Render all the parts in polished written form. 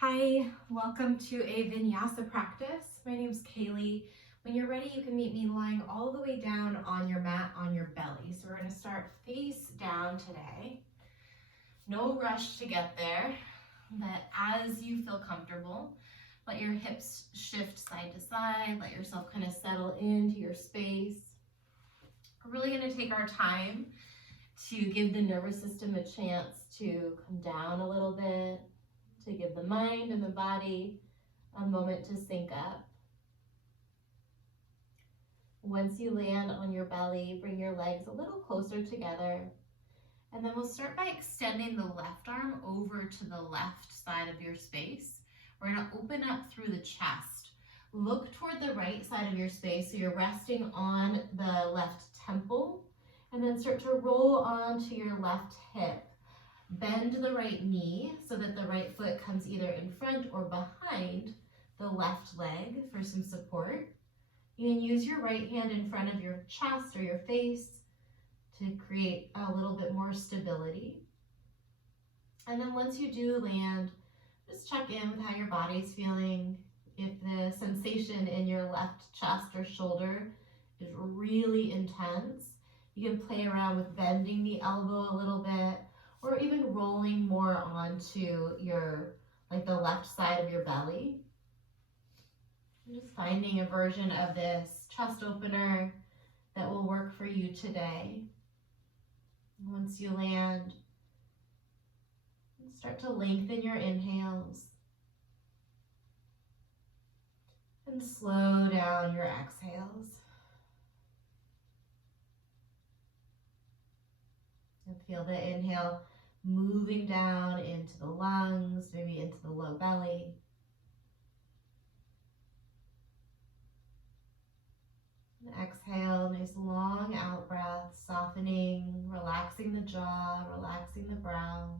Hi, welcome to a vinyasa practice. My name is Kaylee. When you're ready, you can meet me lying all the way down on your mat on your belly. So we're going to start face down today. No rush to get there, but as you feel comfortable, let your hips shift side to side. Let yourself kind of settle into your space. We're really going to take our time to give the nervous system a chance to come down a little bit, to give the mind and the body a moment to sync up. Once you land on your belly, bring your legs a little closer together. And then we'll start by extending the left arm over to the left side of your space. We're going to open up through the chest. Look toward the right side of your space so you're resting on the left temple. And then start to roll onto your left hip. Bend the right knee so that the right foot comes either in front or behind the left leg for some support. You can use your right hand in front of your chest or your face to create a little bit more stability. And then once you do land, just check in with how your body's feeling. If the sensation in your left chest or shoulder is really intense, you can play around with bending the elbow a little bit, or even rolling more onto your, the left side of your belly. And just finding a version of this chest opener that will work for you today. Once you land, start to lengthen your inhales and slow down your exhales. And feel the inhale moving down into the lungs, maybe into the low belly. And exhale, nice long out breath, softening, relaxing the jaw, relaxing the brow.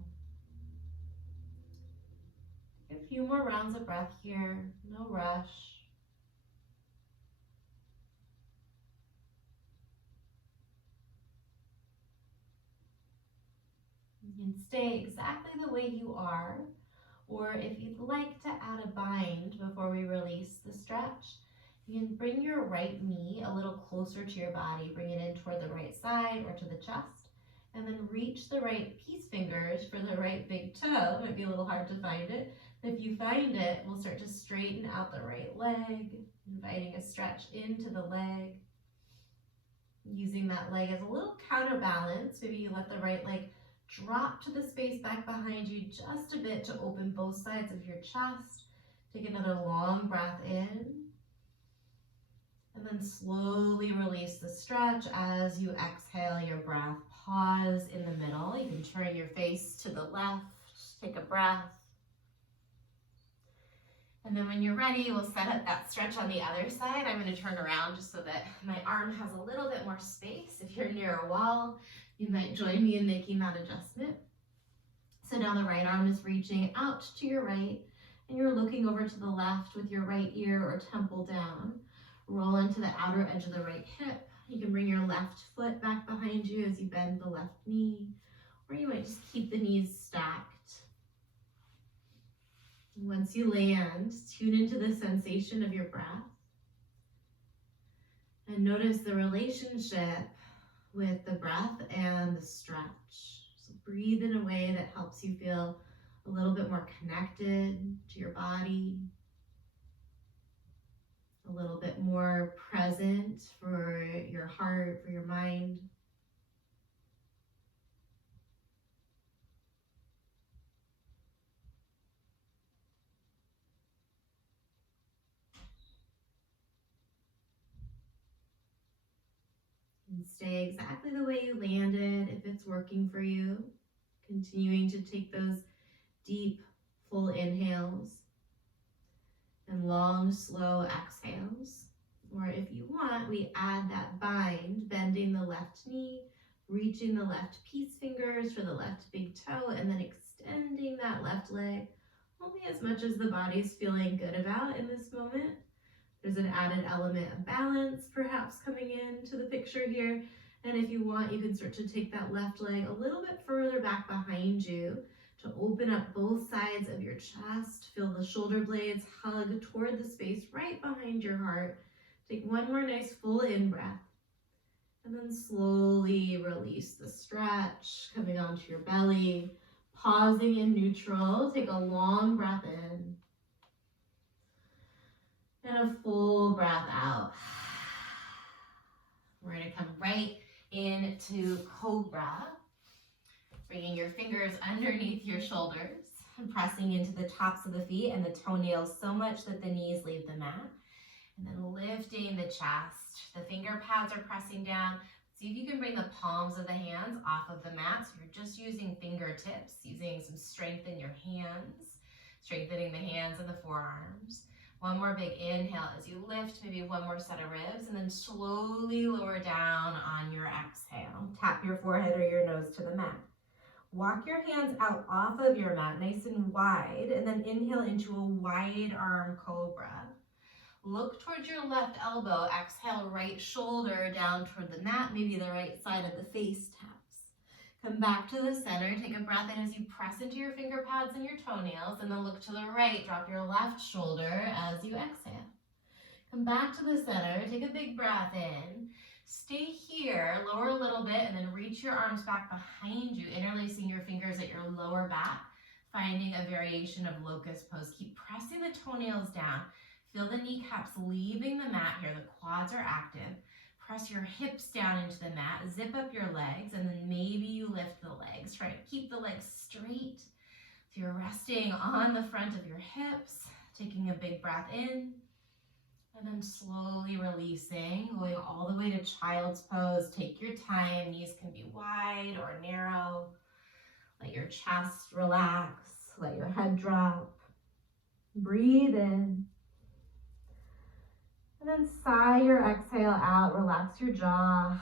Take a few more rounds of breath here, no rush. You can stay exactly the way you are, or if you'd like to add a bind before we release the stretch, you can bring your right knee a little closer to your body, bring it in toward the right side or to the chest, and then reach the right peace fingers for the right big toe. It might be a little hard to find it. If you find it, we'll start to straighten out the right leg, inviting a stretch into the leg. Using that leg as a little counterbalance. Maybe you let the right leg drop to the space back behind you just a bit to open both sides of your chest. Take another long breath in. And then slowly release the stretch as you exhale your breath. Pause in the middle. You can turn your face to the left. Take a breath. And then when you're ready, we'll set up that stretch on the other side. I'm going to turn around just so that my arm has a little bit more space. If you're near a wall, you might join me in making that adjustment. So now the right arm is reaching out to your right, and you're looking over to the left with your right ear or temple down. Roll into the outer edge of the right hip. You can bring your left foot back behind you as you bend the left knee, or you might just keep the knees stacked. Once you land, tune into the sensation of your breath and notice the relationship with the breath and the stretch. So breathe in a way that helps you feel a little bit more connected to your body, a little bit more present for your heart, for your mind. And stay exactly the way you landed if it's working for you. Continuing to take those deep, full inhales and long, slow exhales. Or if you want, we add that bind, bending the left knee, reaching the left peace fingers for the left big toe, and then extending that left leg only as much as the body's feeling good about in this moment. There's an added element of balance perhaps coming into the picture here. And if you want, you can start to take that left leg a little bit further back behind you to open up both sides of your chest. Feel the shoulder blades hug toward the space right behind your heart. Take one more nice full in-breath. And then slowly release the stretch, coming onto your belly, pausing in neutral. Take a long breath in. And a full breath out. We're gonna come right into Cobra. Bringing your fingers underneath your shoulders and pressing into the tops of the feet and the toenails so much that the knees leave the mat. And then lifting the chest. The finger pads are pressing down. See if you can bring the palms of the hands off of the mat. So you're just using fingertips, using some strength in your hands, strengthening the hands and the forearms. One more big inhale as you lift, maybe one more set of ribs, and then slowly lower down on your exhale. Tap your forehead or your nose to the mat. Walk your hands out off of your mat, nice and wide, and then inhale into a wide arm cobra. Look towards your left elbow, exhale right shoulder down toward the mat, maybe the right side of the face taps. Come back to the center, take a breath in as you press into your finger pads and your toenails, and then look to the right, drop your left shoulder as you exhale. Come back to the center, take a big breath in. Stay here, lower a little bit, and then reach your arms back behind you, interlacing your fingers at your lower back, finding a variation of locust pose. Keep pressing the toenails down. Feel the kneecaps leaving the mat here, the quads are active. Press your hips down into the mat, zip up your legs, and then maybe you lift the legs. Try to keep the legs straight. So you're resting on the front of your hips, taking a big breath in, and then slowly releasing, going all the way to child's pose. Take your time, knees can be wide or narrow. Let your chest relax, let your head drop. Breathe in. And then sigh your exhale out, relax your jaw.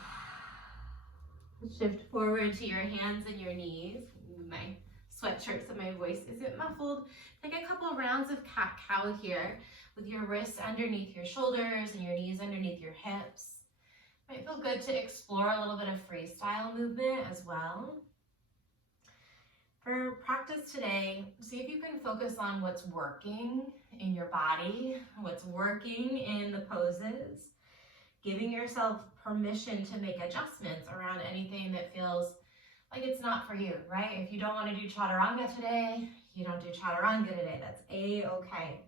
Shift forward to your hands and your knees. My sweatshirt so my voice isn't muffled. Take a couple rounds of cat-cow here with your wrists underneath your shoulders and your knees underneath your hips. Might feel good to explore a little bit of freestyle movement as well. For practice today, see if you can focus on what's working in your body, what's working in the poses, giving yourself permission to make adjustments around anything that feels like it's not for you, right? If you don't want to do chaturanga today, you don't do chaturanga today. That's a-okay.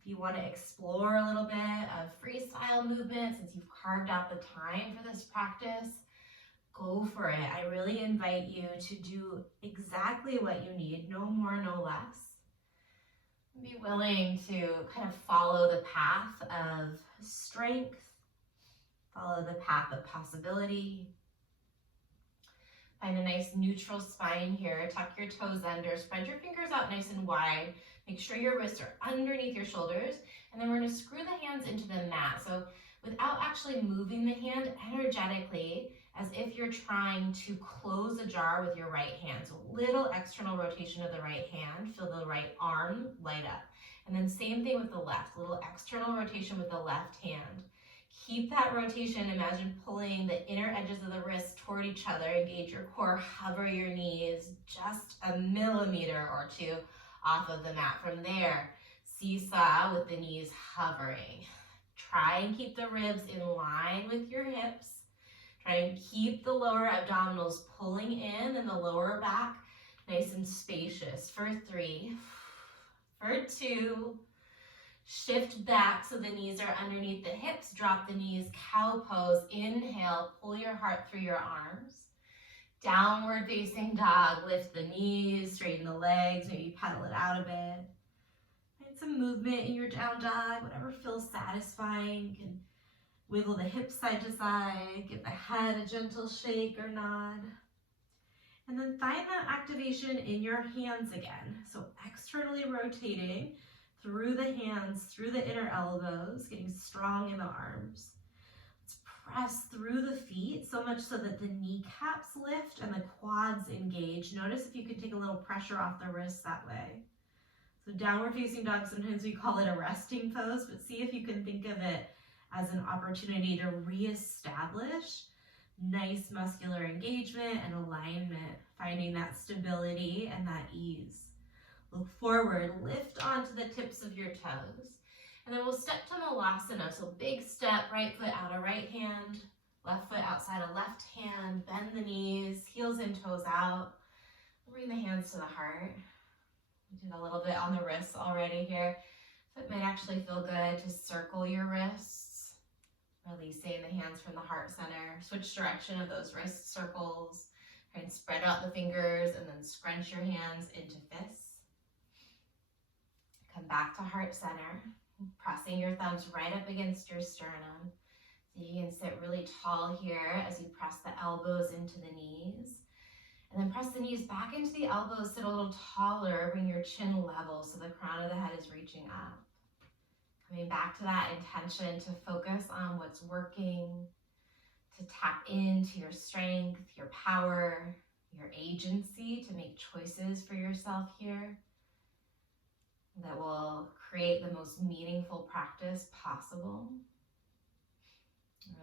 If you want to explore a little bit of freestyle movement, since you've carved out the time for this practice, go for it. I really invite you to do exactly what you need, no more, no less. Be willing to kind of follow the path of strength, follow the path of possibility. Find a nice neutral spine here. Tuck your toes under, spread your fingers out nice and wide. Make sure your wrists are underneath your shoulders. And then we're gonna screw the hands into the mat. So without actually moving the hand, energetically, as if you're trying to close a jar with your right hand. So little external rotation of the right hand, feel the right arm light up. And then same thing with the left, little external rotation with the left hand. Keep that rotation, imagine pulling the inner edges of the wrists toward each other, engage your core, hover your knees just a millimeter or two off of the mat. From there, seesaw with the knees hovering. Try and keep the ribs in line with your hips. Try and keep the lower abdominals pulling in and the lower back nice and spacious. For 3, for 2, shift back so the knees are underneath the hips. Drop the knees, cow pose. Inhale, pull your heart through your arms. Downward facing dog, lift the knees, straighten the legs, maybe pedal it out a bit. Find some movement in your down dog, whatever feels satisfying. You can wiggle the hips side to side, give the head a gentle shake or nod. And then find that activation in your hands again. So externally rotating through the hands, through the inner elbows, getting strong in the arms. Let's press through the feet so much so that the kneecaps lift and the quads engage. Notice if you can take a little pressure off the wrists that way. So downward facing dog, sometimes we call it a resting pose, but see if you can think of it as an opportunity to reestablish nice muscular engagement and alignment, finding that stability and that ease. Look forward, lift onto the tips of your toes. And then we'll step to Malasana. So big step, right foot out of right hand, left foot outside of left hand, bend the knees, heels and toes out. Bring the hands to the heart. We did a little bit on the wrists already here. So it might actually feel good to circle your wrists, releasing the hands from the heart center. Switch direction of those wrist circles. Try and spread out the fingers and then scrunch your hands into fists. Come back to heart center, pressing your thumbs right up against your sternum. So you can sit really tall here as you press the elbows into the knees. And then press the knees back into the elbows, sit a little taller, bring your chin level so the crown of the head is reaching up. Coming back to that intention to focus on what's working, to tap into your strength, your power, your agency to make choices for yourself here that will create the most meaningful practice possible.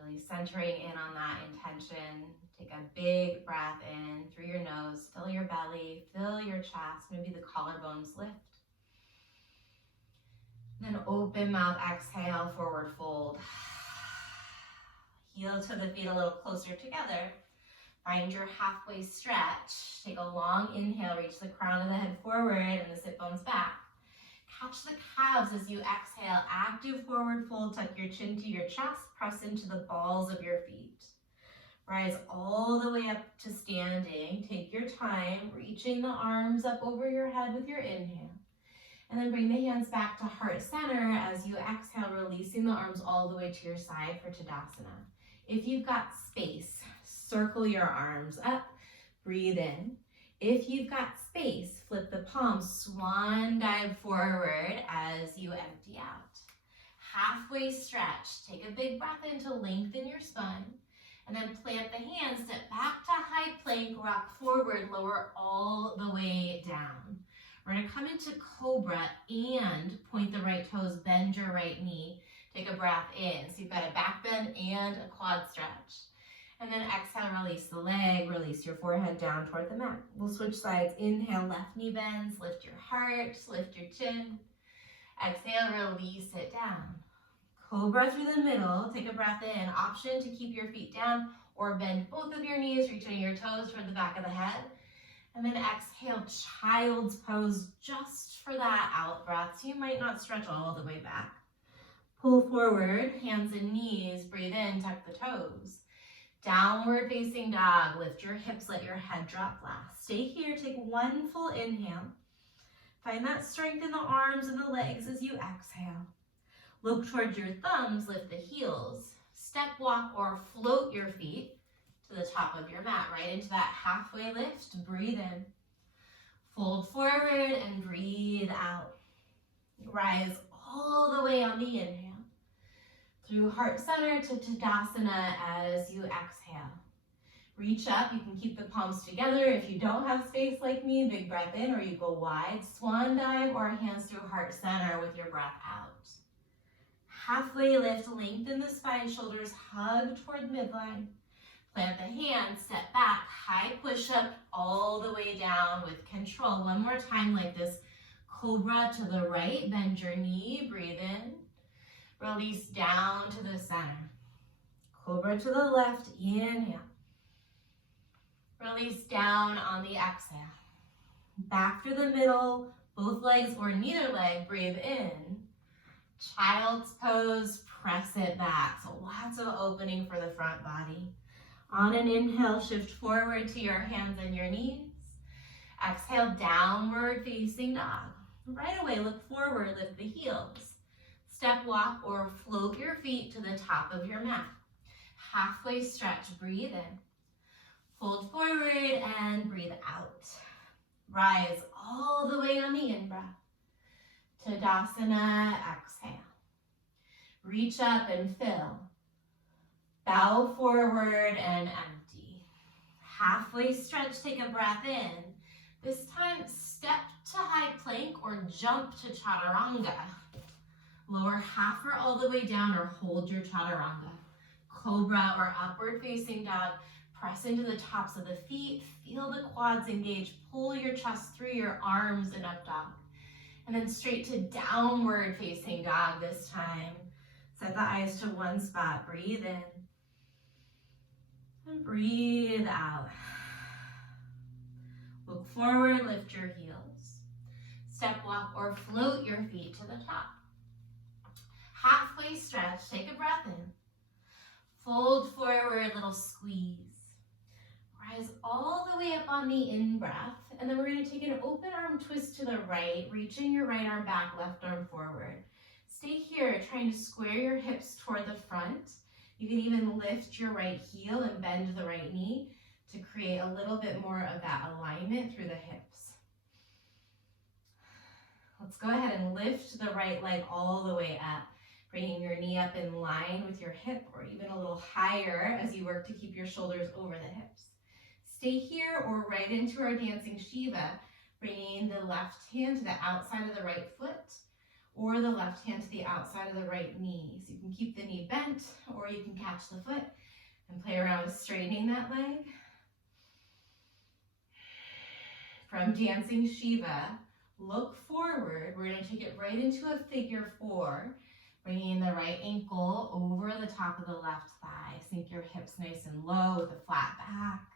Really centering in on that intention. Take a big breath in through your nose, fill your belly, fill your chest, maybe the collarbones lift. Then open mouth, exhale, forward fold. Heel to the feet a little closer together. Find your halfway stretch. Take a long inhale, reach the crown of the head forward and the sit bones back. Catch the calves as you exhale. Active forward fold, tuck your chin to your chest, press into the balls of your feet. Rise all the way up to standing. Take your time, reaching the arms up over your head with your inhale. And then bring the hands back to heart center as you exhale, releasing the arms all the way to your side for Tadasana. If you've got space, circle your arms up, breathe in. If you've got space, flip the palms, swan dive forward as you empty out. Halfway stretch, take a big breath in to lengthen your spine. And then plant the hands, step back to high plank, rock forward, lower all the way down. We're gonna come into Cobra and point the right toes, bend your right knee. Take a breath in. So you've got a back bend and a quad stretch. And then exhale, release the leg, release your forehead down toward the mat. We'll switch sides. Inhale, left knee bends, lift your heart, lift your chin. Exhale, release it down. Cobra through the middle, take a breath in. Option to keep your feet down or bend both of your knees, reaching your toes toward the back of the head. And then exhale, child's pose just for that out breath. So you might not stretch all the way back. Pull forward, hands and knees, breathe in, tuck the toes. Downward facing dog, lift your hips, let your head drop last. Stay here, take one full inhale. Find that strength in the arms and the legs as you exhale. Look towards your thumbs, lift the heels. Step, walk, or float your feet to the top of your mat, right into that halfway lift. Breathe in. Fold forward and breathe out. Rise all the way on the inhale. Through heart center to Tadasana as you exhale. Reach up, you can keep the palms together. If you don't have space like me, big breath in or you go wide. Swan dive or hands through heart center with your breath out. Halfway lift, lengthen the spine, shoulders hug toward midline. Plant the hands, step back, high push-up all the way down with control. One more time like this. Cobra to the right, bend your knee, breathe in. Release down to the center. Cobra to the left, inhale. Release down on the exhale. Back through the middle, both legs or neither leg, breathe in. Child's pose, press it back. So lots of opening for the front body. On an inhale, shift forward to your hands and your knees. Exhale, downward facing dog. Right away, look forward, lift the heels. Step, walk, or float your feet to the top of your mat. Halfway stretch, breathe in. Fold forward and breathe out. Rise all the way on the in-breath. Tadasana, exhale. Reach up and fill. Bow forward and empty. Halfway stretch, take a breath in. This time, step to high plank or jump to chaturanga. Lower half or all the way down or hold your chaturanga. Cobra or upward facing dog. Press into the tops of the feet. Feel the quads engage. Pull your chest through your arms and up dog. And then straight to downward facing dog this time. Set the eyes to one spot. Breathe in. And breathe out. Look forward, lift your heels. Step, walk, or float your feet to the top. Halfway stretch, take a breath in. Fold forward, little squeeze. Rise all the way up on the in-breath, and then we're gonna take an open arm twist to the right, reaching your right arm back, left arm forward. Stay here, trying to square your hips toward the front. You can even lift your right heel and bend the right knee to create a little bit more of that alignment through the hips. Let's go ahead and lift the right leg all the way up, bringing your knee up in line with your hip or even a little higher as you work to keep your shoulders over the hips. Stay here or right into our dancing Shiva, bringing the left hand to the outside of the right foot or the left hand to the outside of the right knee. So you can keep the knee bent or you can catch the foot and play around with straightening that leg. From dancing Shiva, look forward. We're going to take it right into a figure four, bringing the right ankle over the top of the left thigh. Sink your hips nice and low with a flat back.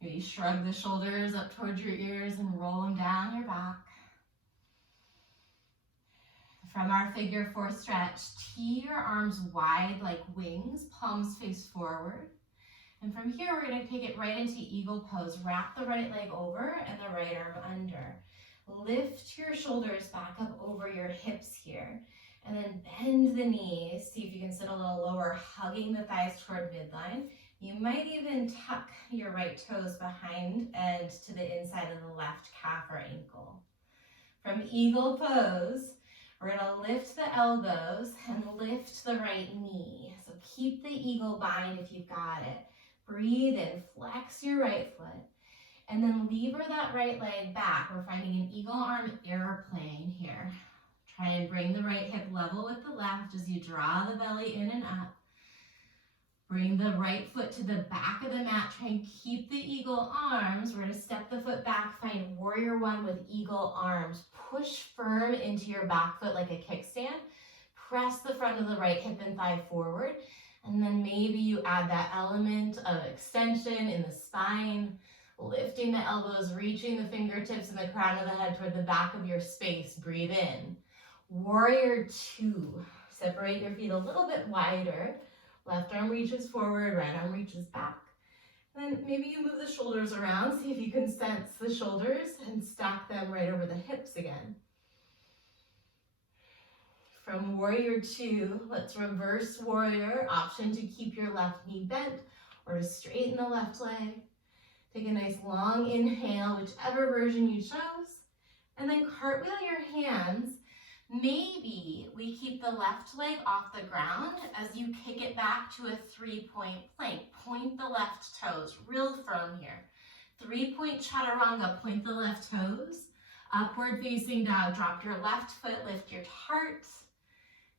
Maybe shrug the shoulders up towards your ears and roll them down your back. From our figure four stretch, tee your arms wide like wings, palms face forward. And from here, we're going to take it right into eagle pose. Wrap the right leg over and the right arm under. Lift your shoulders back up over your hips here. And then bend the knees. See if you can sit a little lower, hugging the thighs toward midline. You might even tuck your right toes behind and to the inside of the left calf or ankle. From eagle pose, we're going to lift the elbows and lift the right knee. So keep the eagle bind if you've got it. Breathe in, flex your right foot, and then lever that right leg back. We're finding an eagle arm airplane here. Try and bring the right hip level with the left as you draw the belly in and up. Bring the right foot to the back of the mat. Try and keep the eagle arms. We're going to step the foot back, find warrior one with eagle arms. Push firm into your back foot like a kickstand. Press the front of the right hip and thigh forward. And then maybe you add that element of extension in the spine, lifting the elbows, reaching the fingertips and the crown of the head toward the back of your space. Breathe in. Warrior two. Separate your feet a little bit wider. Left arm reaches forward, right arm reaches back. And then maybe you move the shoulders around. See if you can sense the shoulders and stack them right over the hips again. From warrior two, let's reverse warrior. Option to keep your left knee bent or to straighten the left leg. Take a nice long inhale, whichever version you chose. And then cartwheel your hands. Maybe we keep the left leg off the ground as you kick it back to a 3-point plank. Point the left toes, real firm here. 3-point chaturanga, point the left toes. Upward facing dog, drop your left foot, lift your heart.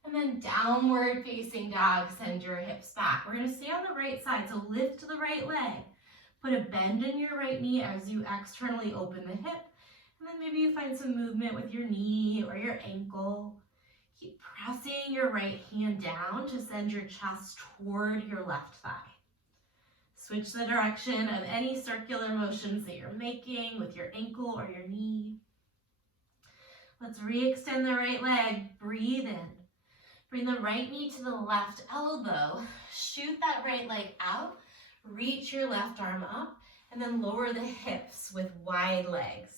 And then downward facing dog, send your hips back. We're gonna stay on the right side, so lift the right leg. Put a bend in your right knee as you externally open the hip. And then maybe you find some movement with your knee or your ankle. Keep pressing your right hand down to send your chest toward your left thigh. Switch the direction of any circular motions that you're making with your ankle or your knee. Let's re-extend the right leg. Breathe in. Bring the right knee to the left elbow. Shoot that right leg out. Reach your left arm up and then lower the hips with wide legs.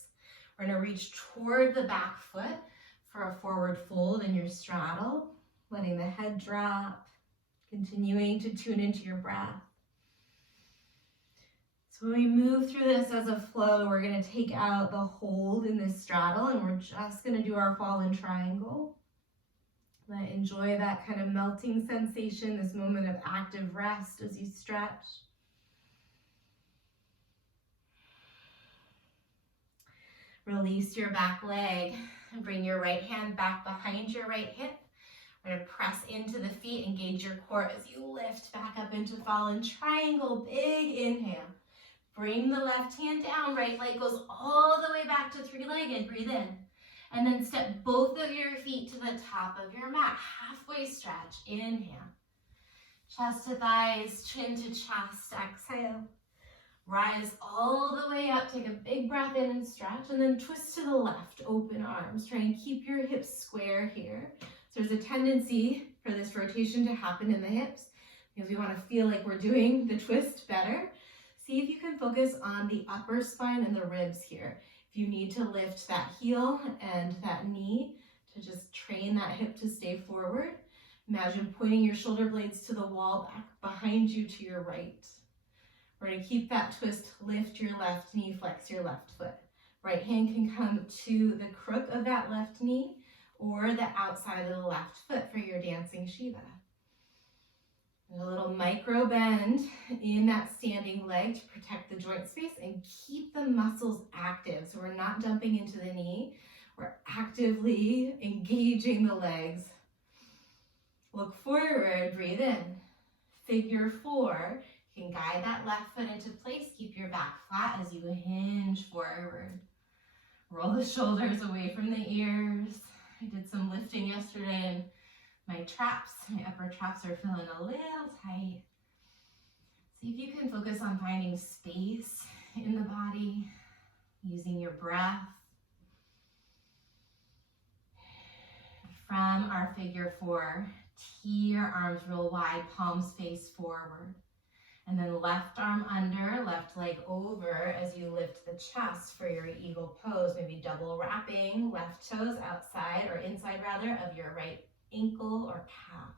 We're going to reach toward the back foot for a forward fold in your straddle, letting the head drop, continuing to tune into your breath. So when we move through this as a flow, we're going to take out the hold in this straddle and we're just going to do our fallen triangle. Enjoy that kind of melting sensation, this moment of active rest as you stretch. Release your back leg and bring your right hand back behind your right hip. We're gonna press into the feet, engage your core as you lift back up into fallen triangle. Big inhale. Bring the left hand down, right leg goes all the way back to three-legged, breathe in. And then step both of your feet to the top of your mat, halfway stretch, inhale. Chest to thighs, chin to chest, exhale. Rise all the way up, take a big breath in and stretch, and then twist to the left, open arms. Try and keep your hips square here. So there's a tendency for this rotation to happen in the hips because we want to feel like we're doing the twist better. See if you can focus on the upper spine and the ribs here. If you need to lift that heel and that knee to just train that hip to stay forward, imagine pointing your shoulder blades to the wall back behind you to your right. We're going to keep that twist, lift your left knee, flex your left foot. Right hand can come to the crook of that left knee or the outside of the left foot for your dancing Shiva. And a little micro bend in that standing leg to protect the joint space and keep the muscles active. So we're not dumping into the knee, we're actively engaging the legs. Look forward, breathe in. Figure four. You can guide that left foot into place. Keep your back flat as you hinge forward. Roll the shoulders away from the ears. I did some lifting yesterday and my traps, my upper traps are feeling a little tight. See if you can focus on finding space in the body, using your breath. From our figure four, tee your arms real wide, palms face forward. And then left arm under, left leg over as you lift the chest for your eagle pose. Maybe double wrapping left toes outside or inside rather of your right ankle or calf.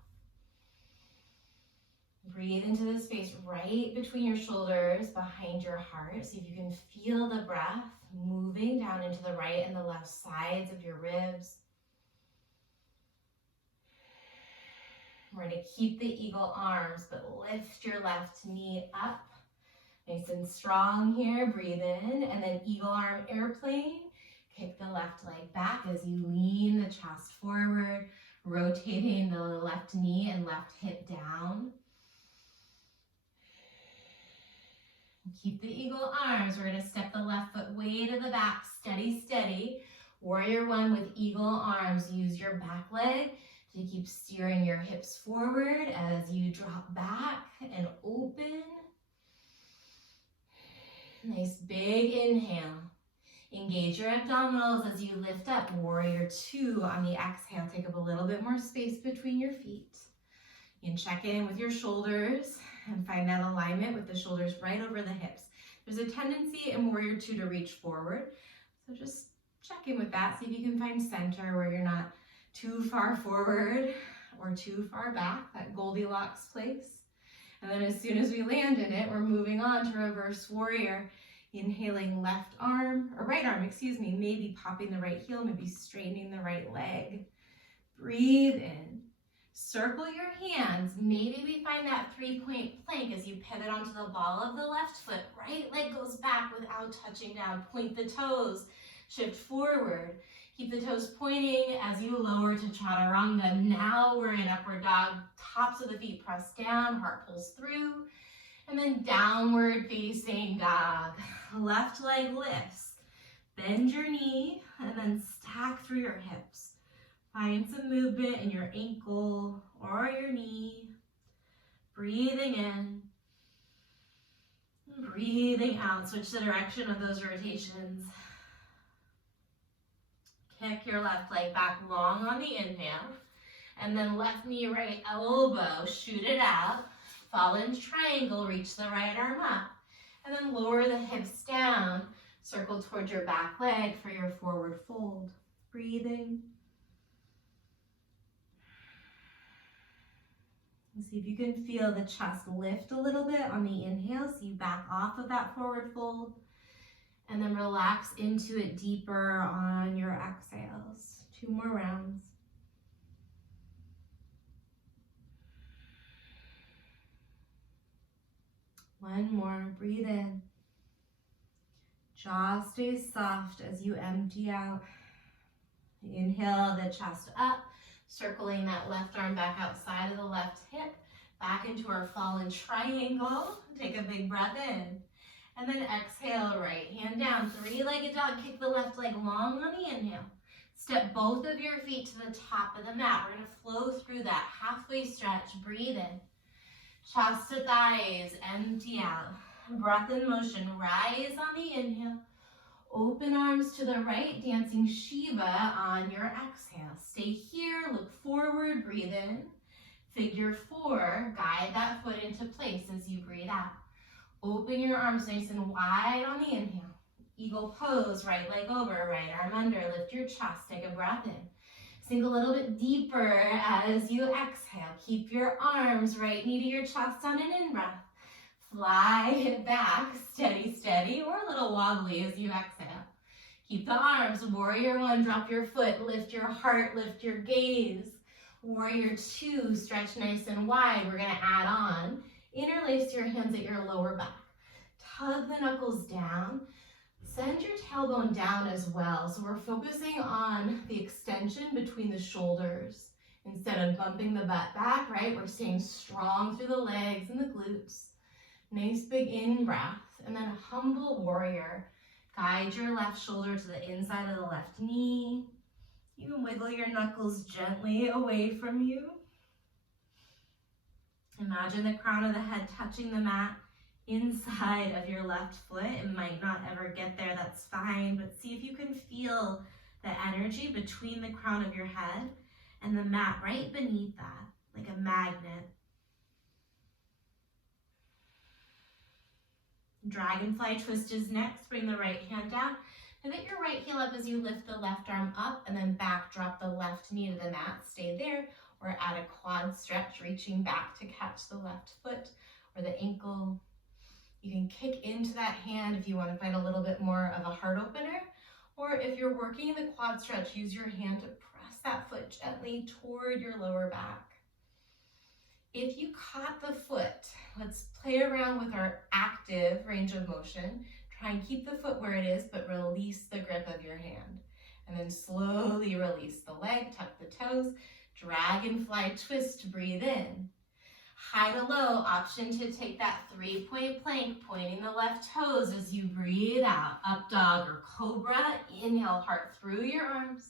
Breathe into the space right between your shoulders, behind your heart. See if you can feel the breath moving down into the right and the left sides of your ribs. We're going to keep the eagle arms, but lift your left knee up. Nice and strong here. Breathe in, and then eagle arm airplane. Kick the left leg back as you lean the chest forward, rotating the left knee and left hip down. Keep the eagle arms. We're going to step the left foot way to the back, steady, steady. Warrior one with eagle arms. Use your back leg to keep steering your hips forward as you drop back and open. Nice big inhale. Engage your abdominals as you lift up. Warrior two on the exhale. Take up a little bit more space between your feet. You can check in with your shoulders and find that alignment with the shoulders right over the hips. There's a tendency in warrior two to reach forward. So just check in with that. See if you can find center where you're not too far forward or too far back, that Goldilocks place. And then as soon as we land in it, we're moving on to reverse warrior. Inhaling left arm, or right arm, excuse me, maybe popping the right heel, maybe straightening the right leg. Breathe in. Circle your hands. Maybe we find that 3-point plank as you pivot onto the ball of the left foot. Right leg goes back without touching down. Point the toes. Shift forward. Keep the toes pointing as you lower to chaturanga. Now we're in upward dog. Tops of the feet press down, heart pulls through. And then downward facing dog. Left leg lifts. Bend your knee and then stack through your hips. Find some movement in your ankle or your knee. Breathing in. Breathing out. Switch the direction of those rotations. Kick your left leg back long on the inhale. And then left knee, right elbow, shoot it out. Fallen triangle, reach the right arm up. And then lower the hips down. Circle towards your back leg for your forward fold. Breathing. And see if you can feel the chest lift a little bit on the inhale. So you back off of that forward fold. And then relax into it deeper on your exhales. 2 more rounds. One more, breathe in. Jaw stays soft as you empty out. Inhale the chest up, Circling that left arm back outside of the left hip, back into our fallen triangle. Take a big breath in. And then exhale, right hand down. Three-legged dog, kick the left leg long on the inhale. Step both of your feet to the top of the mat. We're gonna flow through that halfway stretch. Breathe in. Chest to thighs, empty out. Breath in motion, rise on the inhale. Open arms to the right, dancing Shiva on your exhale. Stay here, look forward, breathe in. Figure four, guide that foot into place as you breathe out. Open your arms nice and wide on the inhale. Eagle pose, right leg over, right arm under. Lift your chest, take a breath in. Sink a little bit deeper as you exhale. Keep your arms right knee to your chest on an in-breath. Fly it back, steady, steady, or a little wobbly as you exhale. Keep the arms, warrior one, drop your foot, lift your heart, lift your gaze. Warrior two, stretch nice and wide. We're gonna add on. Interlace your hands at your lower back. Tug the knuckles down. Send your tailbone down as well. So we're focusing on the extension between the shoulders. Instead of bumping the butt back, right? We're staying strong through the legs and the glutes. Nice big in-breath. And then humble warrior. Guide your left shoulder to the inside of the left knee. You can wiggle your knuckles gently away from you. Imagine the crown of the head touching the mat inside of your left foot. It might not ever get there, that's fine, but see if you can feel the energy between the crown of your head and the mat right beneath that, like a magnet. Dragonfly twist is next. Bring the right hand down. Pivot your right heel up as you lift the left arm up and then back drop the left knee to the mat. Stay there. Or add a quad stretch, reaching back to catch the left foot or the ankle. You can kick into that hand if you want to find a little bit more of a heart opener. Or if you're working the quad stretch, use your hand to press that foot gently toward your lower back. If you caught the foot, let's play around with our active range of motion. Try and keep the foot where it is, but release the grip of your hand. And then slowly release the leg, tuck the toes. Dragonfly twist, breathe in. High to low, option to take that 3-point plank, pointing the left toes as you breathe out. Up dog or cobra, inhale, heart through your arms.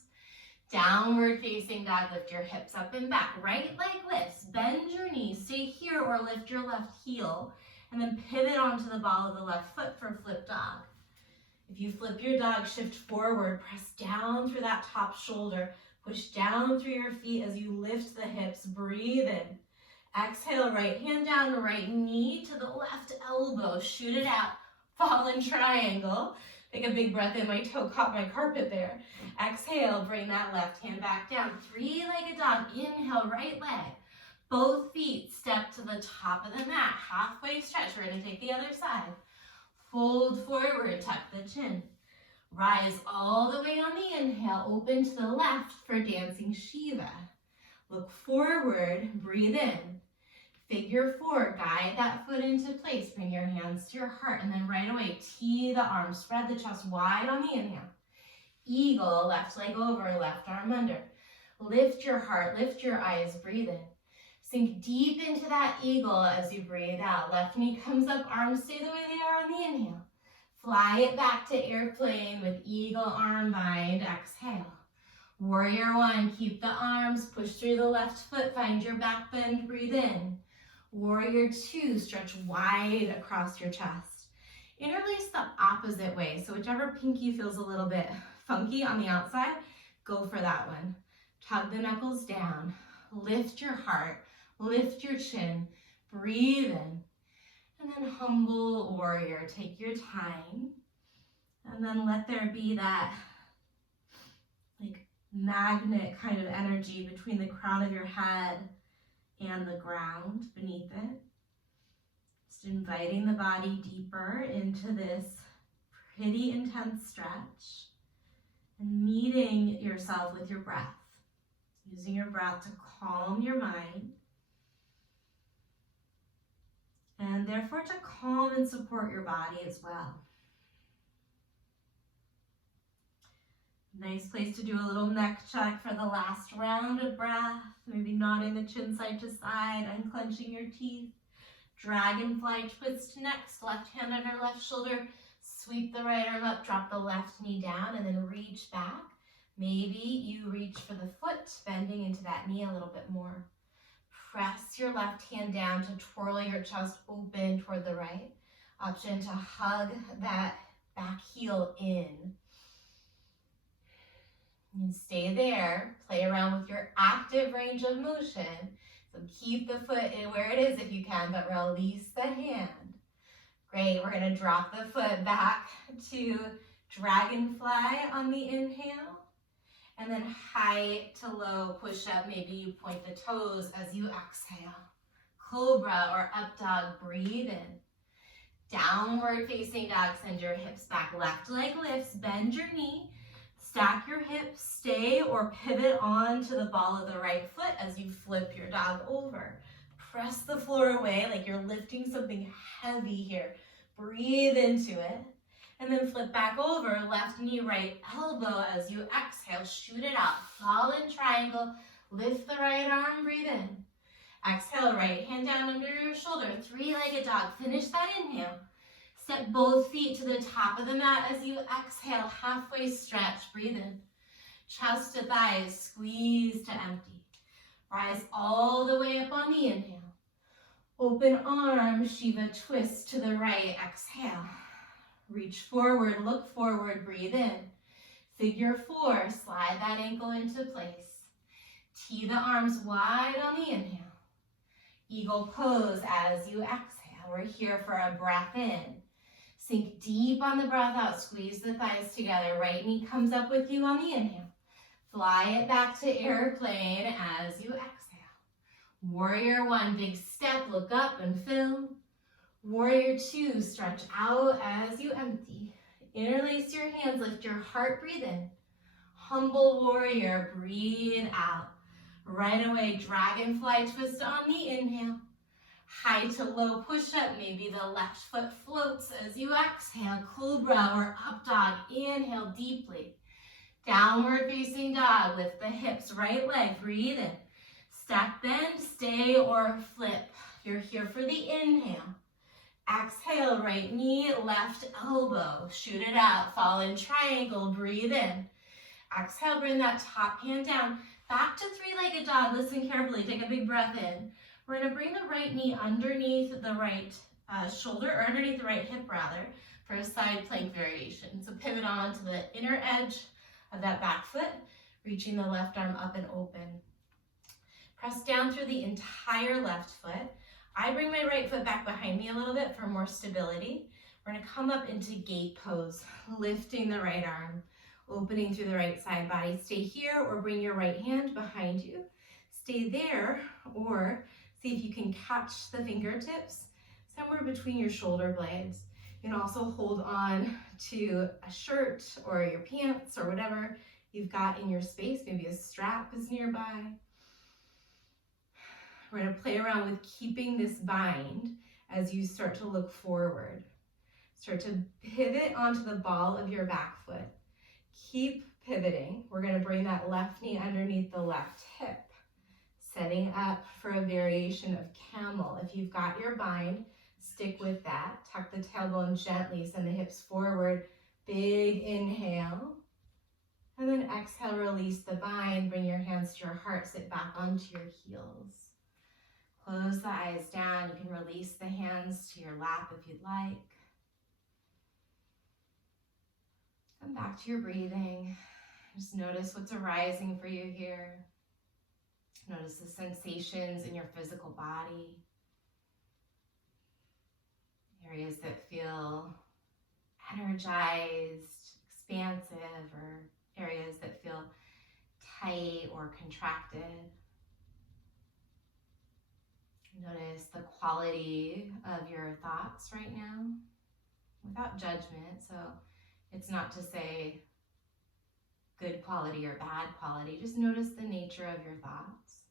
Downward facing dog, lift your hips up and back. Right leg lifts, bend your knees, stay here or lift your left heel, and then pivot onto the ball of the left foot for flip dog. If you flip your dog, shift forward, press down through that top shoulder. Push down through your feet as you lift the hips, breathe in. Exhale, right hand down, right knee to the left elbow, shoot it out, fallen triangle. Take a big breath in, my toe caught my carpet there. Exhale, bring that left hand back down. Three-legged dog, inhale, right leg. Both feet step to the top of the mat, halfway stretch. We're gonna take the other side. Fold forward, tuck the chin. Rise all the way on the inhale, open to the left for dancing Shiva. Look forward, breathe in. Figure four, guide that foot into place. Bring your hands to your heart and then right away, tee the arms, spread the chest wide on the inhale. Eagle, left leg over, left arm under. Lift your heart, lift your eyes, breathe in. Sink deep into that eagle as you breathe out. Left knee comes up, arms stay the way they are on the inhale. Fly it back to airplane with eagle arm bind, exhale. Warrior one, keep the arms, push through the left foot, find your back bend, breathe in. Warrior two, stretch wide across your chest. Interlace the opposite way, so whichever pinky feels a little bit funky on the outside, go for that one. Tug the knuckles down, lift your heart, lift your chin, breathe in. And then humble warrior, take your time. And then let there be that like magnet kind of energy between the crown of your head and the ground beneath it. Just inviting the body deeper into this pretty intense stretch and meeting yourself with your breath. Using your breath to calm your mind. And therefore to calm and support your body as well. Nice place to do a little neck check for the last round of breath. Maybe nodding the chin side to side, unclenching your teeth. Dragonfly twist next, left hand under left shoulder. Sweep the right arm up, drop the left knee down, and then reach back. Maybe you reach for the foot, bending into that knee a little bit more. Press your left hand down to twirl your chest open toward the right. Option to hug that back heel in. You stay there, play around with your active range of motion. So keep the foot in where it is if you can, but release the hand. Great, we're gonna drop the foot back to dragonfly on the inhale. And then high to low push up, maybe you point the toes as you exhale. Cobra or up dog, breathe in. Downward facing dog, send your hips back, left leg lifts, bend your knee. Stack your hips, stay or pivot onto the ball of the right foot as you flip your dog over. Press the floor away like you're lifting something heavy here. Breathe into it. And then flip back over, left knee, right elbow as you exhale. Shoot it out. Fallen triangle. Lift the right arm, breathe in. Exhale, right hand down under your shoulder. Three-legged dog. Finish that inhale. Step both feet to the top of the mat as you exhale, halfway stretch, breathe in. Chest to thighs, squeeze to empty. Rise all the way up on the inhale. Open arm, Shiva twist to the right, exhale. Reach forward, look forward, breathe in. Figure four, slide that ankle into place. Tee the arms wide on the inhale. Eagle pose as you exhale. We're here for a breath in. Sink deep on the breath out, squeeze the thighs together. Right knee comes up with you on the inhale. Fly it back to airplane as you exhale. Warrior one, big step, look up and fill. Warrior two, stretch out as you empty. Interlace your hands, lift your heart, breathe in. Humble warrior, breathe out. Right away, dragonfly twist on the inhale. High to low push up, maybe the left foot floats as you exhale. Cobra or up dog, inhale deeply. Downward facing dog, lift the hips, right leg, breathe in. Step bend, stay or flip. You're here for the inhale. Exhale, right knee, left elbow. Shoot it out, fallen triangle, breathe in. Exhale, bring that top hand down. Back to three-legged dog, listen carefully, take a big breath in. We're gonna bring the right knee underneath the right shoulder, or underneath the right hip rather, for a side plank variation. So pivot on to the inner edge of that back foot, reaching the left arm up and open. Press down through the entire left foot. I bring my right foot back behind me a little bit for more stability. We're gonna come up into gate pose, lifting the right arm, opening through the right side body. Stay here or bring your right hand behind you. Stay there or see if you can catch the fingertips somewhere between your shoulder blades. You can also hold on to a shirt or your pants or whatever you've got in your space. Maybe a strap is nearby. We're going to play around with keeping this bind as you start to look forward. Start to pivot onto the ball of your back foot. Keep pivoting. We're going to bring that left knee underneath the left hip. Setting up for a variation of camel. If you've got your bind, stick with that. Tuck the tailbone gently, send the hips forward. Big inhale. And then exhale, release the bind. Bring your hands to your heart, sit back onto your heels. Close the eyes down. You can release the hands to your lap if you'd like. Come back to your breathing. Just notice what's arising for you here. Notice the sensations in your physical body. Areas that feel energized, expansive, or areas that feel tight or contracted. Notice the quality of your thoughts right now without judgment. So it's not to say good quality or bad quality. Just notice the nature of your thoughts.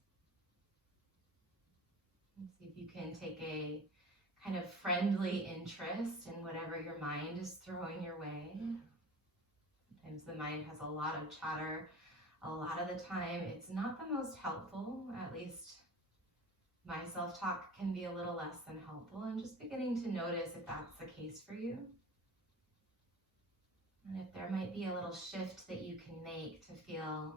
And see if you can take a kind of friendly interest in whatever your mind is throwing your way. Sometimes the mind has a lot of chatter. A lot of the time, it's not the most helpful. At least my self-talk can be a little less than helpful, and just beginning to notice if that's the case for you. And if there might be a little shift that you can make to feel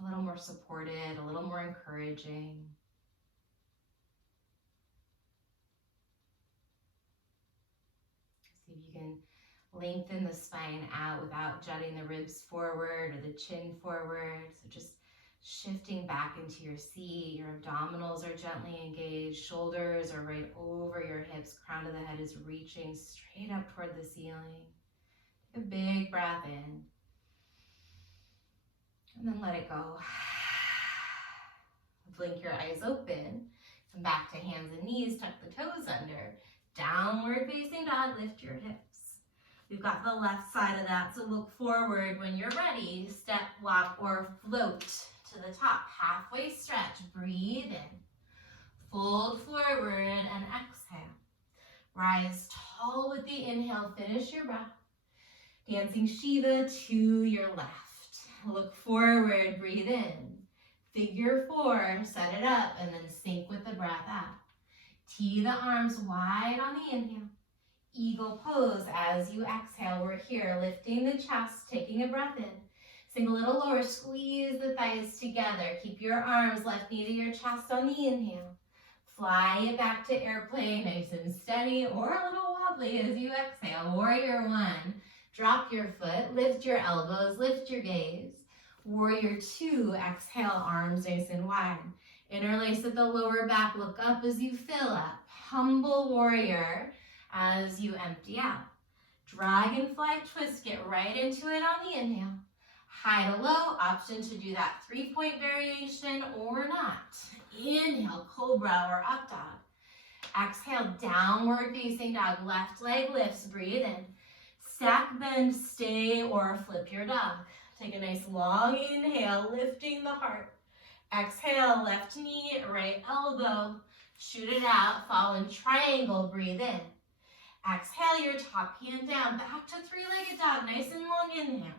a little more supported, a little more encouraging. See if you can lengthen the spine out without jutting the ribs forward or the chin forward. So just shifting back into your seat. Your abdominals are gently engaged. Shoulders are right over your hips. Crown of the head is reaching straight up toward the ceiling. Take a big breath in. And then let it go. Blink your eyes open. Come back to hands and knees. Tuck the toes under. Downward facing dog. Lift your hips. We've got the left side of that, so look forward when you're ready. Step, walk, or float to the top. Halfway stretch. Breathe in. Fold forward and exhale. Rise tall with the inhale. Finish your breath. Dancing Shiva to your left. Look forward. Breathe in. Figure 4. Set it up and then sink with the breath out. Tee the arms wide on the inhale. Eagle pose as you exhale. We're here, lifting the chest, taking a breath in. Sink a little lower, squeeze the thighs together. Keep your arms left knee to your chest on the inhale. Fly it back to airplane, nice and steady, or a little wobbly as you exhale. Warrior 1, drop your foot, lift your elbows, lift your gaze. Warrior 2, exhale, arms nice and wide. Interlace at the lower back, look up as you fill up. Humble warrior as you empty out. Dragonfly twist, get right into it on the inhale. High to low, option to do that 3-point variation or not. Inhale, cobra or up dog. Exhale, downward facing dog, left leg lifts, breathe in. Stack, bend, stay, or flip your dog. Take a nice long inhale, lifting the heart. Exhale, left knee, right elbow. Shoot it out, fall in triangle, breathe in. Exhale your top hand down, back to 3-legged dog, nice and long inhale.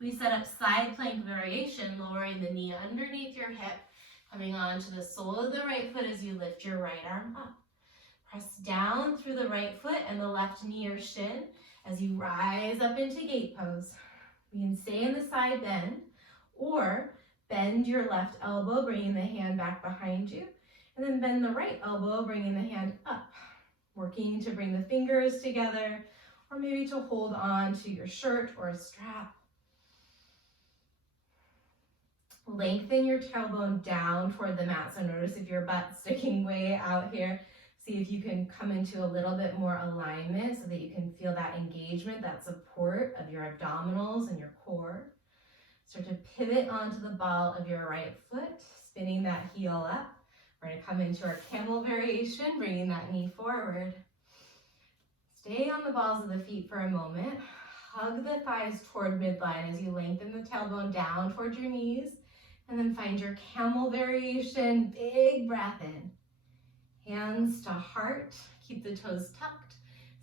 We set up side plank variation, lowering the knee underneath your hip, coming onto the sole of the right foot as you lift your right arm up. Press down through the right foot and the left knee or shin as you rise up into gate pose. You can stay in the side bend, or bend your left elbow, bringing the hand back behind you, and then bend the right elbow, bringing the hand up. Working to bring the fingers together, or maybe to hold on to your shirt or a strap. Lengthen your tailbone down toward the mat. So notice if your butt's sticking way out here. See if you can come into a little bit more alignment so that you can feel that engagement, that support of your abdominals and your core. Start to pivot onto the ball of your right foot, spinning that heel up. We're going to come into our camel variation, bringing that knee forward. Stay on the balls of the feet for a moment. Hug the thighs toward midline as you lengthen the tailbone down towards your knees. And then find your camel variation. Big breath in. Hands to heart. Keep the toes tucked.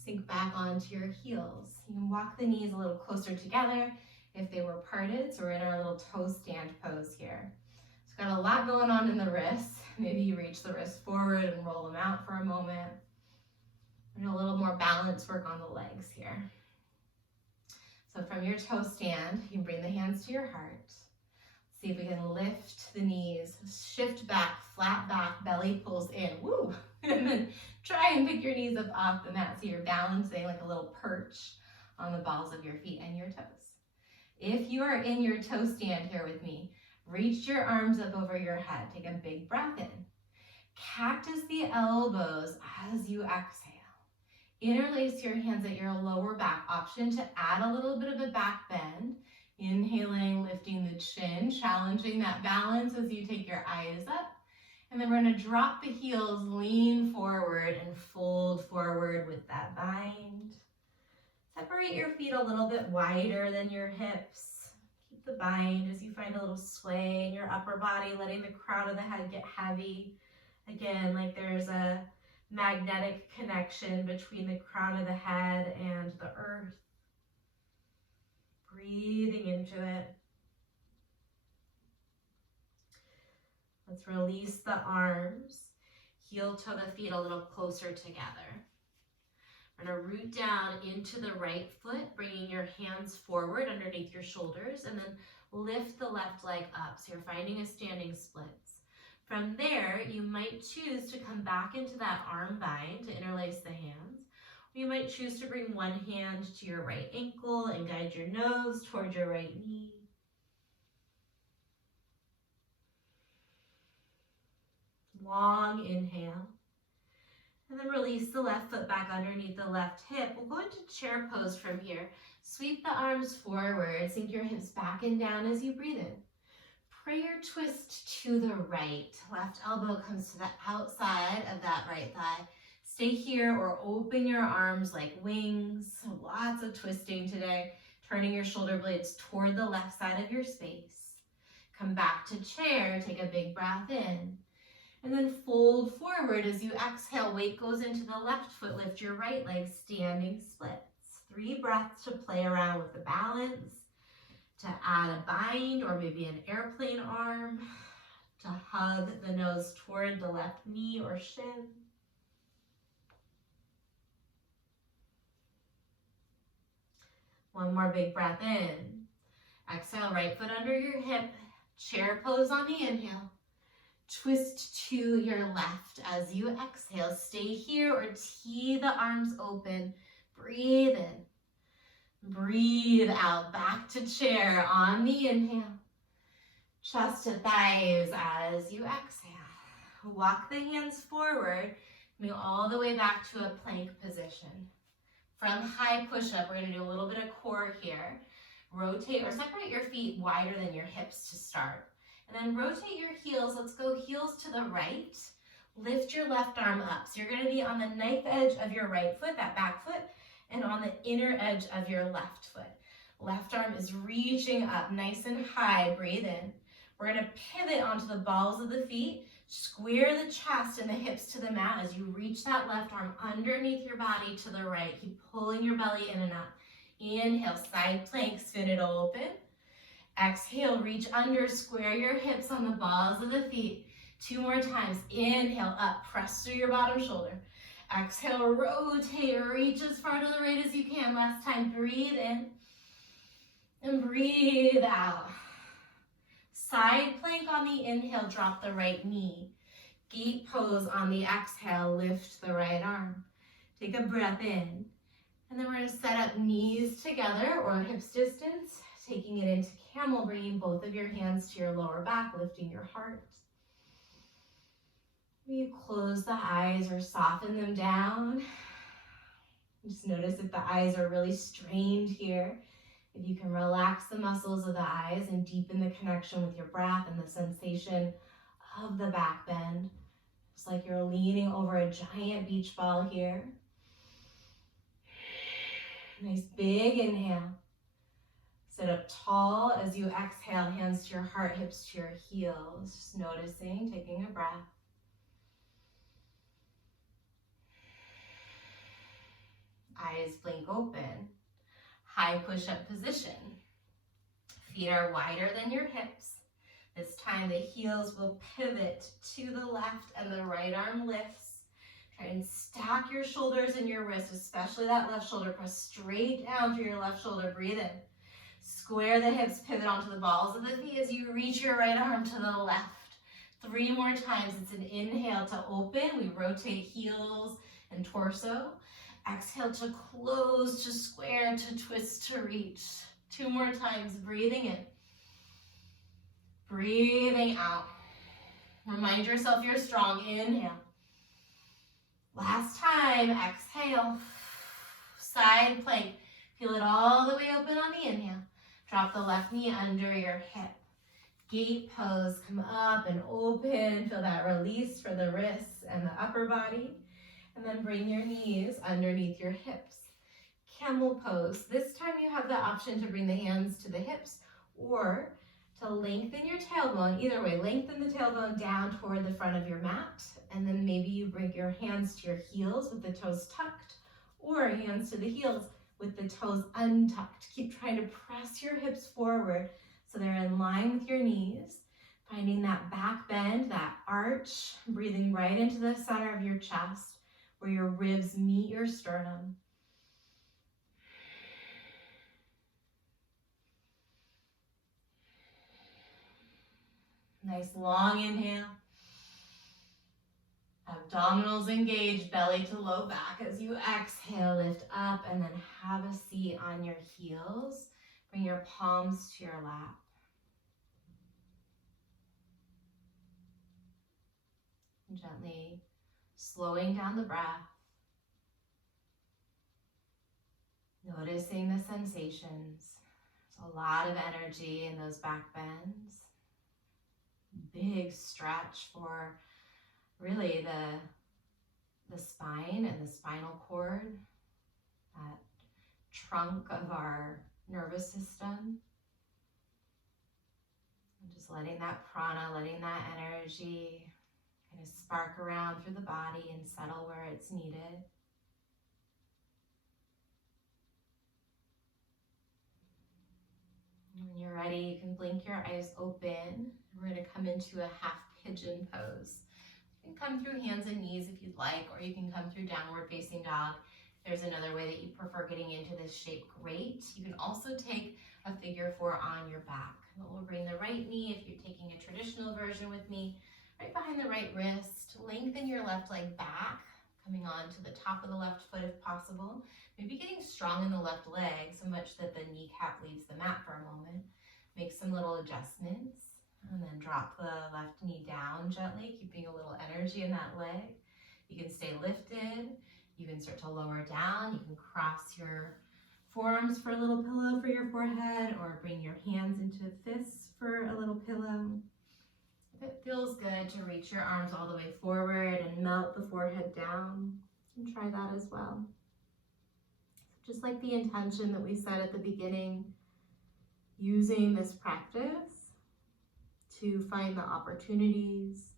Sink back onto your heels. You can walk the knees a little closer together if they were parted. So we're in our little toe stand pose here. It's got a lot going on in the wrists. Maybe you reach the wrists forward and roll them out for a moment. And a little more balance work on the legs here. So from your toe stand, you can bring the hands to your heart. See if we can lift the knees, shift back, flat back, belly pulls in. Woo! And then try and pick your knees up off the mat so you're balancing like a little perch on the balls of your feet and your toes. If you are in your toe stand here with me, reach your arms up over your head. Take a big breath in. Cactus the elbows as you exhale. Interlace your hands at your lower back. Option to add a little bit of a back bend. Inhaling, lifting the chin, challenging that balance as you take your eyes up. And then we're going to drop the heels, lean forward, and fold forward with that bind. Separate your feet a little bit wider than your hips. Keep the bind as you find a little sway in your upper body, letting the crown of the head get heavy. Again, like there's a magnetic connection between the crown of the head and the earth. breathing into it. Let's release the arms. Heel toe the feet a little closer together. We're going to root down into the right foot, bringing your hands forward underneath your shoulders, and then lift the left leg up. So you're finding a standing splits. From there, you might choose to come back into that arm bind to interlace the hands. Or you might choose to bring one hand to your right ankle and guide your nose toward your right knee. Long inhale. And then release the left foot back underneath the left hip. We'll go into chair pose from here. Sweep the arms forward. Sink your hips back and down as you breathe in. Prayer twist to the right. Left elbow comes to the outside of that right thigh. Stay here or open your arms like wings. Lots of twisting today. Turning your shoulder blades toward the left side of your space. Come back to chair. Take a big breath in. And then fold forward as you exhale. Weight goes into the left foot. Lift your right leg, standing splits. 3 breaths to play around with the balance, to add a bind or maybe an airplane arm, to hug the nose toward the left knee or shin. One more big breath in. Exhale, right foot under your hip. Chair pose on the inhale. Twist to your left as you exhale. Stay here or tee the arms open. Breathe in. Breathe out. Back to chair on the inhale. Chest to thighs as you exhale. Walk the hands forward. Move all the way back to a plank position. From high push-up, we're going to do a little bit of core here. Rotate or separate your feet wider than your hips to start. And then rotate your heels. Let's go heels to the right. Lift your left arm up. So you're going to be on the knife edge of your right foot, that back foot, and on the inner edge of your left foot. Left arm is reaching up nice and high. Breathe in. We're going to pivot onto the balls of the feet. Square the chest and the hips to the mat as you reach that left arm underneath your body to the right. Keep pulling your belly in and up. Inhale, side plank, spin it open. Exhale, reach under, square your hips on the balls of the feet. 2 more times. Inhale, up, press through your bottom shoulder. Exhale, rotate or reach as far to the right as you can. Last time, breathe in and breathe out. Side plank on the inhale, drop the right knee. Gate pose on the exhale, lift the right arm. Take a breath in. And then we're going to set up knees together or hips distance, taking it into camel, bringing both of your hands to your lower back, lifting your heart. You close the eyes or soften them down. Just notice if the eyes are really strained here. If you can relax the muscles of the eyes and deepen the connection with your breath and the sensation of the back bend. It's like you're leaning over a giant beach ball here. Nice big inhale. Sit up tall as you exhale, hands to your heart, hips to your heels. Just noticing, taking a breath. Eyes blink open. High push-up position. Feet are wider than your hips. This time the heels will pivot to the left and the right arm lifts. Try and stack your shoulders and your wrists, especially that left shoulder. Press straight down through your left shoulder. Breathe in. Square the hips, pivot onto the balls of the feet as you reach your right arm to the left. 3 more times. It's an inhale to open. We rotate heels and torso. Exhale to close, to square, to twist, to reach. 2 more times. Breathing in. Breathing out. Remind yourself you're strong. Inhale. Last time. Exhale. Side plank. Feel it all the way open on the inhale. Drop the left knee under your hip. Gate pose. Come up and open. Feel that release for the wrists and the upper body. And then bring your knees underneath your hips. Camel pose. This time you have the option to bring the hands to the hips or to lengthen your tailbone. Either way, lengthen the tailbone down toward the front of your mat. And then maybe you bring your hands to your heels with the toes tucked, or hands to the heels, with the toes untucked. Keep trying to press your hips forward so they're in line with your knees. Finding that back bend, that arch, breathing right into the center of your chest where your ribs meet your sternum. Nice long inhale. Abdominals engaged, belly to low back. As you exhale, lift up and then have a seat on your heels. Bring your palms to your lap. Gently slowing down the breath. Noticing the sensations. There's a lot of energy in those back bends. Big stretch for really the spine and the spinal cord, that trunk of our nervous system. And just letting that prana, letting that energy kind of spark around through the body and settle where it's needed. When you're ready, you can blink your eyes open. We're going to come into a half pigeon pose. You can come through hands and knees if you'd like, or you can come through downward facing dog. If there's another way that you prefer getting into this shape, great. You can also take a figure 4 on your back. We'll bring the right knee, if you're taking a traditional version with me, right behind the right wrist. Lengthen your left leg back, coming on to the top of the left foot if possible. Maybe getting strong in the left leg so much that the kneecap leaves the mat for a moment. Make some little adjustments and then drop the left knee down gently, keeping a little energy in that leg. You can stay lifted. You can start to lower down. You can cross your forearms for a little pillow for your forehead, or bring your hands into fists for a little pillow. If it feels good to reach your arms all the way forward and melt the forehead down, you can try that as well. Just like the intention that we said at the beginning, using this practice to find the opportunities,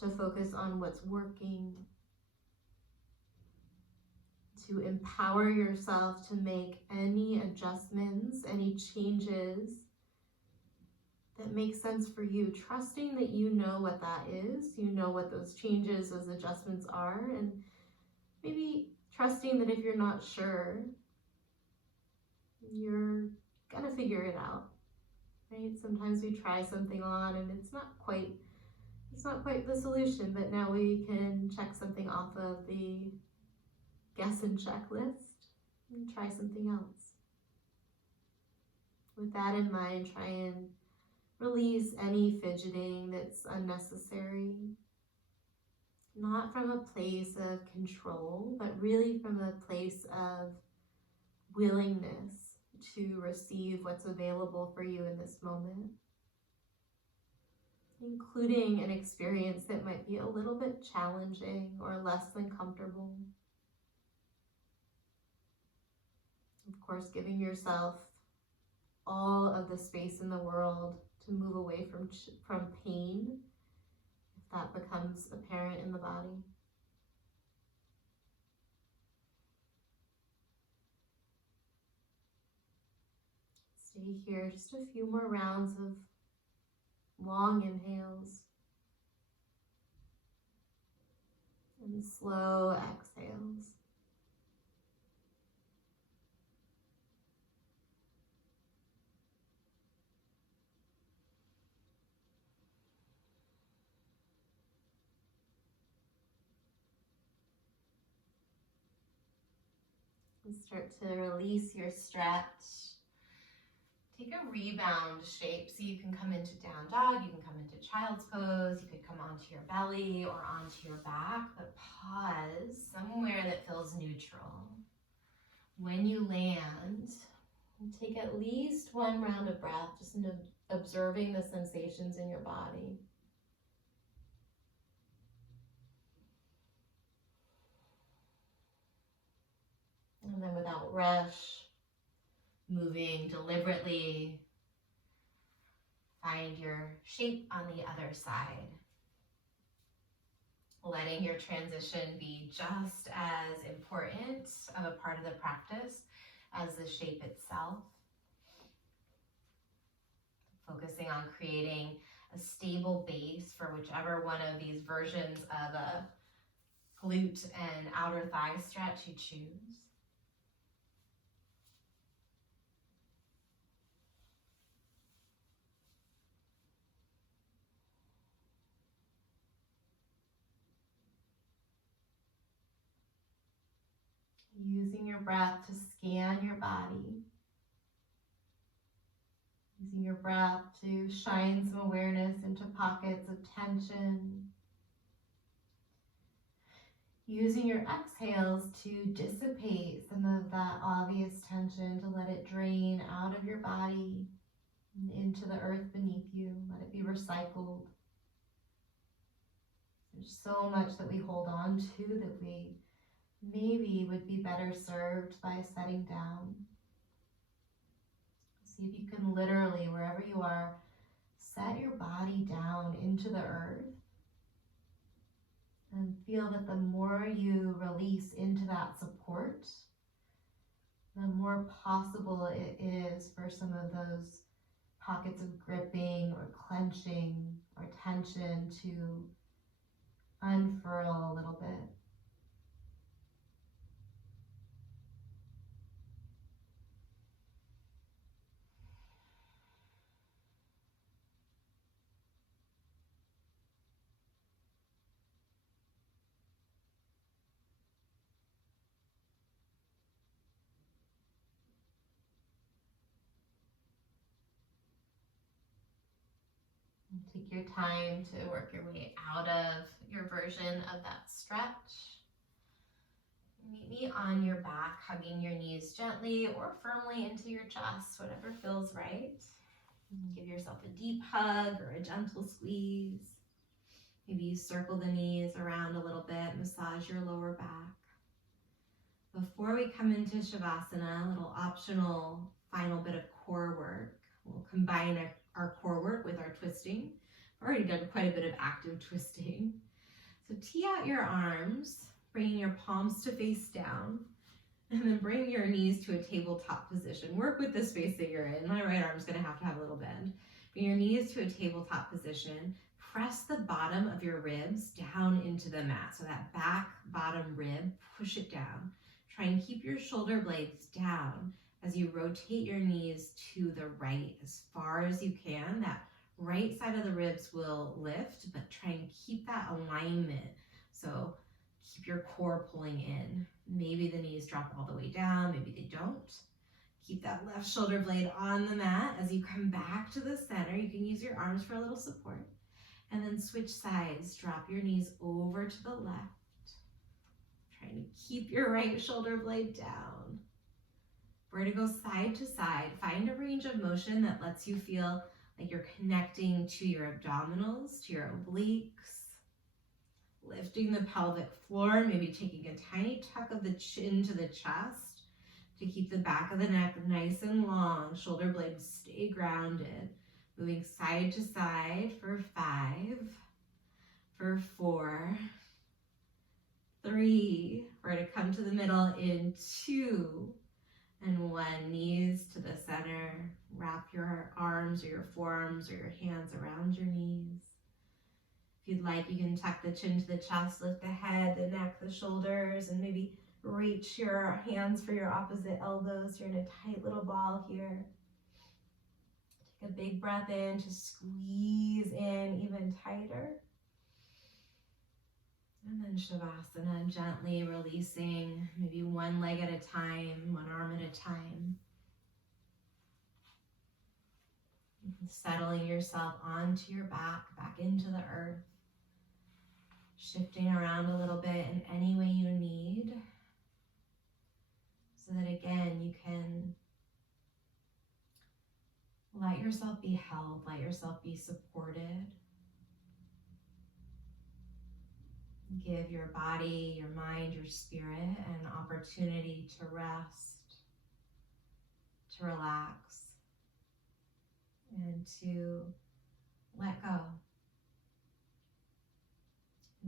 to focus on what's working, to empower yourself to make any adjustments, any changes that make sense for you, trusting that you know what that is, you know what those changes, those adjustments are, and maybe trusting that if you're not sure, you're gonna figure it out, right? Sometimes we try something on and it's not quite the solution, but now we can check something off of the guess and checklist and try something else. With that in mind, try and release any fidgeting that's unnecessary. Not from a place of control, but really from a place of willingness to receive what's available for you in this moment, including an experience that might be a little bit challenging or less than comfortable. Of course, giving yourself all of the space in the world to move away from pain if that becomes apparent in the body. Stay here, just a few more rounds of long inhales and slow exhales. And start to release your stretch. Take a rebound shape, so you can come into down dog, you can come into child's pose, you could come onto your belly or onto your back, but pause somewhere that feels neutral. When you land, take at least one round of breath, just into observing the sensations in your body. And then without rush, moving deliberately, find your shape on the other side. letting your transition be just as important of a part of the practice as the shape itself. Focusing on creating a stable base for whichever one of these versions of a glute and outer thigh stretch you choose. Using your breath to scan your body. Using your breath to shine some awareness into pockets of tension. Using your exhales to dissipate some of that obvious tension, to let it drain out of your body and into the earth beneath you. Let it be recycled. There's so much that we hold on to that we maybe would be better served by setting down. See if you can literally, wherever you are, set your body down into the earth and feel that the more you release into that support, the more possible it is for some of those pockets of gripping or clenching or tension to unfurl a little bit. Take your time to work your way out of your version of that stretch. Meet me on your back, hugging your knees gently or firmly into your chest, whatever feels right. Give yourself a deep hug or a gentle squeeze. Maybe you circle the knees around a little bit, massage your lower back. Before we come into Shavasana, a little optional final bit of core work. We'll combine our core work with our twisting. I've already done quite a bit of active twisting. So tee out your arms, bringing your palms to face down, and then bring your knees to a tabletop position. Work with the space that you're in. My right arm's gonna have a little bend. Bring your knees to a tabletop position. Press the bottom of your ribs down into the mat. So that back bottom rib, push it down. Try and keep your shoulder blades down as you rotate your knees to the right as far as you can. That right side of the ribs will lift, but try and keep that alignment. So keep your core pulling in. Maybe the knees drop all the way down, maybe they don't. Keep that left shoulder blade on the mat. As you come back to the center, you can use your arms for a little support. And then switch sides. Drop your knees over to the left. Trying to keep your right shoulder blade down. We're gonna go side to side. Find a range of motion that lets you feel like you're connecting to your abdominals, to your obliques. Lifting the pelvic floor, maybe taking a tiny tuck of the chin to the chest to keep the back of the neck nice and long. Shoulder blades stay grounded. Moving side to side for 5, for 4, 3. We're going to come to the middle in 2 and 1. Knees to the center. Wrap your arms or your forearms or your hands around your knees. If you'd like, you can tuck the chin to the chest, lift the head, the neck, the shoulders, and maybe reach your hands for your opposite elbows. You're in a tight little ball here. Take a big breath in to squeeze in even tighter. And then Shavasana, gently releasing, maybe one leg at a time, one arm at a time. Settling yourself onto your back into the earth. Shifting around a little bit in any way you need. So that again, you can let yourself be held, let yourself be supported. Give your body, your mind, your spirit an opportunity to rest, to relax, and to let go.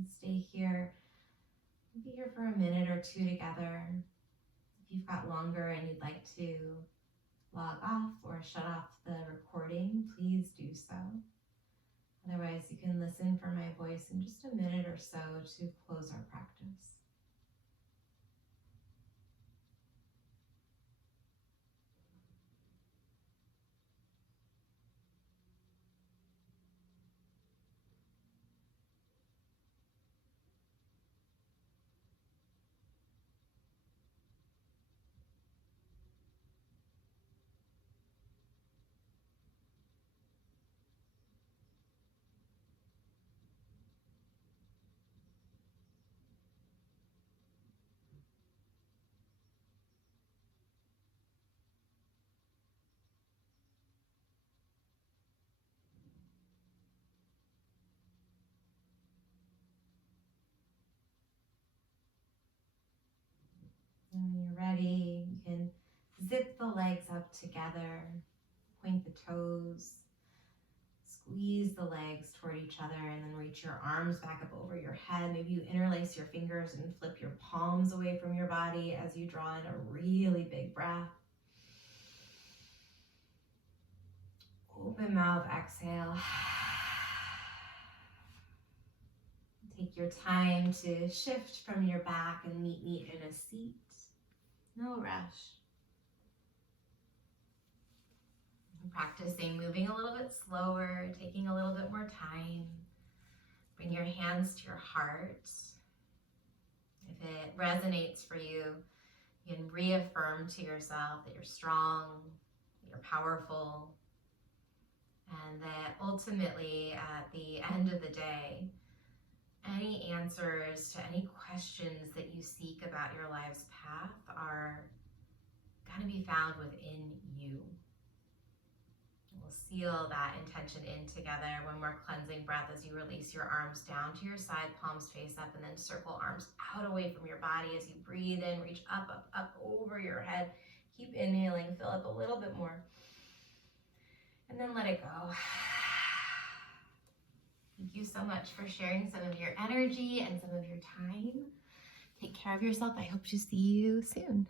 And stay here. Be here for a minute or two together. If you've got longer and you'd like to log off or shut off the recording, please do so. Otherwise, you can listen for my voice in just a minute or so to close our practice. And when you're ready, you can zip the legs up together, point the toes, squeeze the legs toward each other, and then reach your arms back up over your head. Maybe you interlace your fingers and flip your palms away from your body as you draw in a really big breath. Open mouth, exhale. Take your time to shift from your back and meet me in a seat. No rush. Practicing moving a little bit slower, taking a little bit more time. Bring your hands to your heart. If it resonates for you, you can reaffirm to yourself that you're strong, that you're powerful, and that ultimately at the end of the day, any answers to any questions that you seek about your life's path are going to be found within you. We'll seal that intention in together one more cleansing breath as you release your arms down to your side, palms face up, and then circle arms out away from your body as you breathe in, reach up, up, up over your head. Keep inhaling, fill up a little bit more, and then let it go. Thank you so much for sharing some of your energy and some of your time. Take care of yourself. I hope to see you soon.